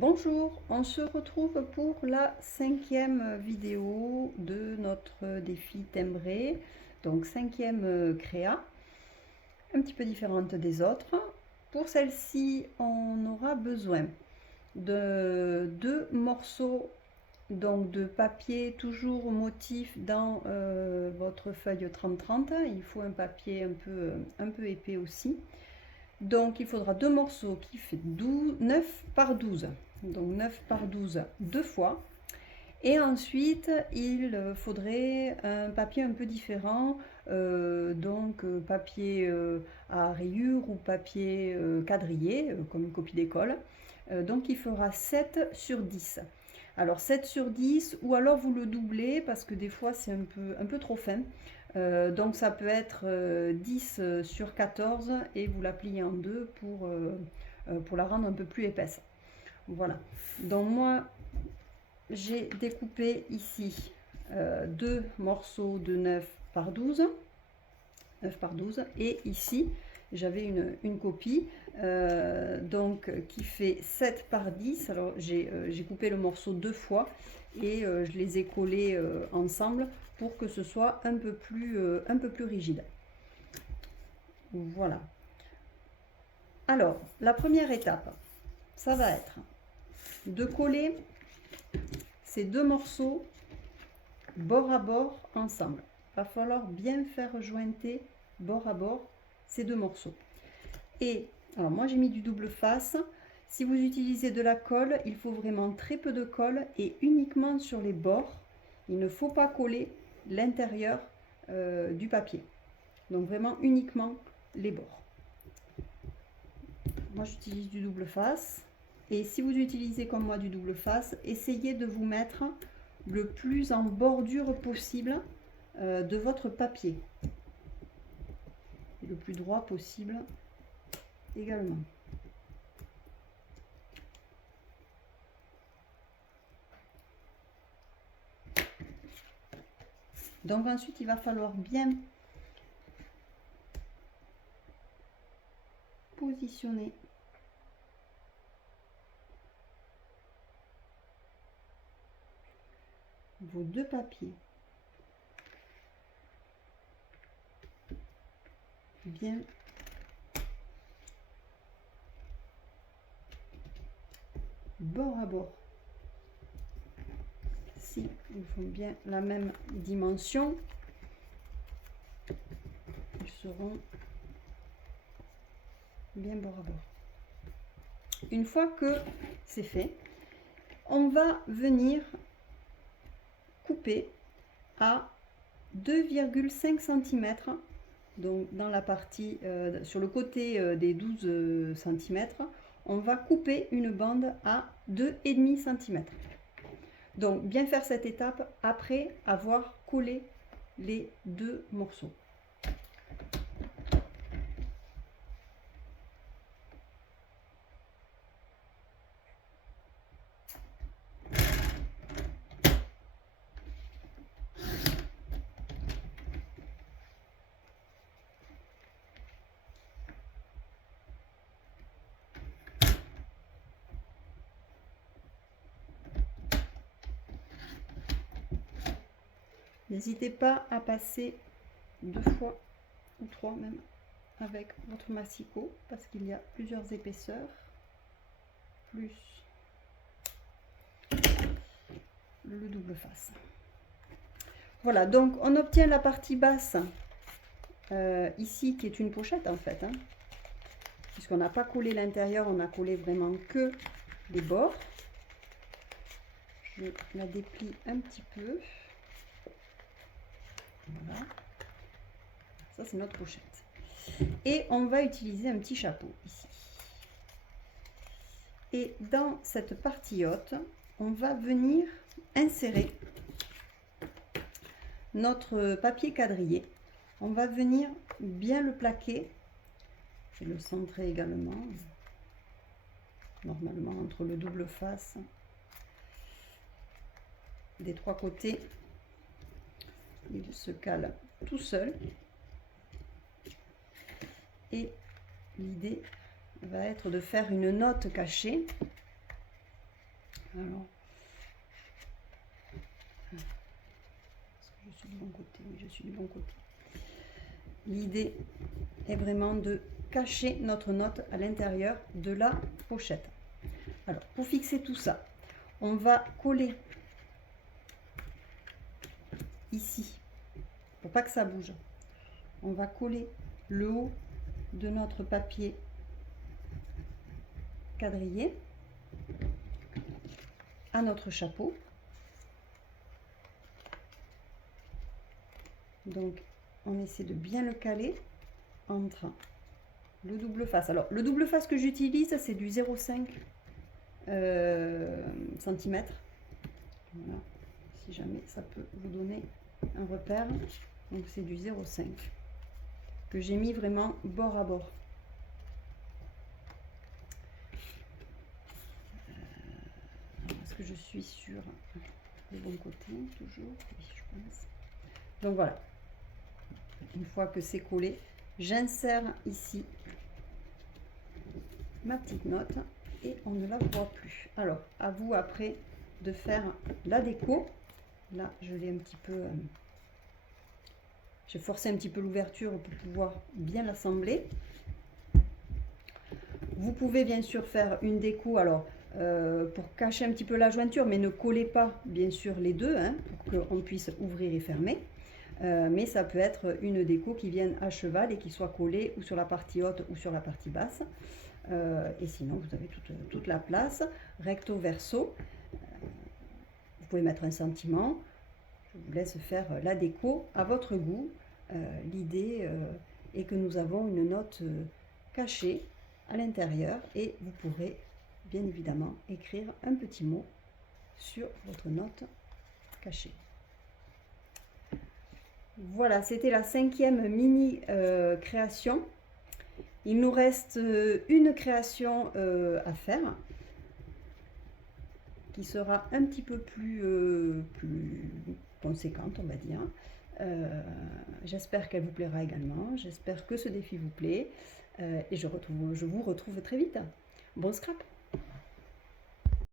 Bonjour, on se retrouve pour la 5e vidéo de notre défi timbré, donc 5e créa, un petit peu différente des autres. Pour celle-ci, on aura besoin de 2 morceaux donc de papier toujours motif dans votre feuille 30-30. Il faut un papier un peu épais aussi. Donc il faudra 2 morceaux qui fait 9 par 12. Donc 9 par 12 deux fois. Et ensuite, il faudrait un papier un peu différent, papier à rayures ou papier quadrillé, comme une copie d'école. Donc il fera 7 sur 10. Alors 7 sur 10, ou alors vous le doublez, parce que des fois c'est un peu trop fin. Donc ça peut être 10 sur 14, et vous la pliez en deux pour la rendre un peu plus épaisse. Voilà. Donc moi, j'ai découpé ici 2 morceaux de 9 par 12. 9 par 12. Et ici, j'avais une copie qui fait 7 par 10. Alors j'ai coupé le morceau 2 fois et je les ai collés ensemble pour que ce soit un peu plus rigide. Voilà. Alors, la première étape, ça va être de coller ces 2 morceaux bord à bord ensemble. Il va falloir bien faire jointer bord à bord ces 2 morceaux. Et alors moi j'ai mis du double face. Si vous utilisez de la colle, il faut vraiment très peu de colle et uniquement sur les bords. Il ne faut pas coller l'intérieur du papier. Donc vraiment uniquement les bords. Moi j'utilise du double face. Et si vous utilisez comme moi du double face, essayez de vous mettre le plus en bordure possible de votre papier. Et le plus droit possible également. Donc ensuite, il va falloir bien positionner vos 2 papiers bien bord à bord. Si ils font bien la même dimension, ils seront bien bord à bord. Une fois que c'est fait, on va venir couper à 2,5 cm, donc dans la partie sur le côté des 12 cm, on va couper une bande à 2,5 cm. Donc bien faire cette étape après avoir collé les 2 morceaux. N'hésitez pas à passer 2 fois ou 3 même avec votre massicot parce qu'il y a plusieurs épaisseurs, plus le double face. Voilà, donc on obtient la partie basse ici qui est une pochette en fait, hein, puisqu'on n'a pas collé l'intérieur, on a collé vraiment que les bords. Je la déplie un petit peu. Voilà. Ça, c'est notre pochette. Et on va utiliser un petit chapeau ici. Et dans cette partie haute, on va venir insérer notre papier quadrillé. On va venir bien le plaquer et le centrer également. Normalement, entre le double face des 3 côtés, il se cale tout seul. Et l'idée va être de faire une note cachée Alors, est-ce que je suis du bon côté? Oui, je suis du bon côté. L'idée est vraiment de cacher notre note à l'intérieur de la pochette. Alors, pour fixer tout ça, on va coller ici, pour pas que ça bouge. On va coller le haut de notre papier quadrillé à notre chapeau. Donc, on essaie de bien le caler entre le double face. Alors, le double face que j'utilise, c'est du 0,5 cm. Voilà. Si jamais ça peut vous donner un repère. Donc, c'est du 0,5 que j'ai mis vraiment bord à bord. Est-ce que je suis sur le bon côté? Toujours, oui, je pense. Donc voilà. Une fois que c'est collé, j'insère ici ma petite note et on ne la voit plus. Alors, à vous après de faire la déco. Là, je l'ai un petit peu... j'ai forcé un petit peu l'ouverture pour pouvoir bien l'assembler. Vous pouvez bien sûr faire une déco, alors pour cacher un petit peu la jointure, mais ne collez pas bien sûr les deux, hein, pour qu'on puisse ouvrir et fermer. Mais ça peut être une déco qui vienne à cheval et qui soit collée ou sur la partie haute ou sur la partie basse. Et sinon, vous avez toute la place, recto verso. Vous pouvez mettre un sentiment. Je vous laisse faire la déco à votre goût. L'idée est que nous avons une note cachée à l'intérieur et vous pourrez bien évidemment écrire un petit mot sur votre note cachée. Voilà, c'était la 5e mini création. Il nous reste une création à faire qui sera un petit peu plus conséquente, on va dire. J'espère qu'elle vous plaira également. J'espère que ce défi vous plaît et je vous retrouve très vite. Bon scrap!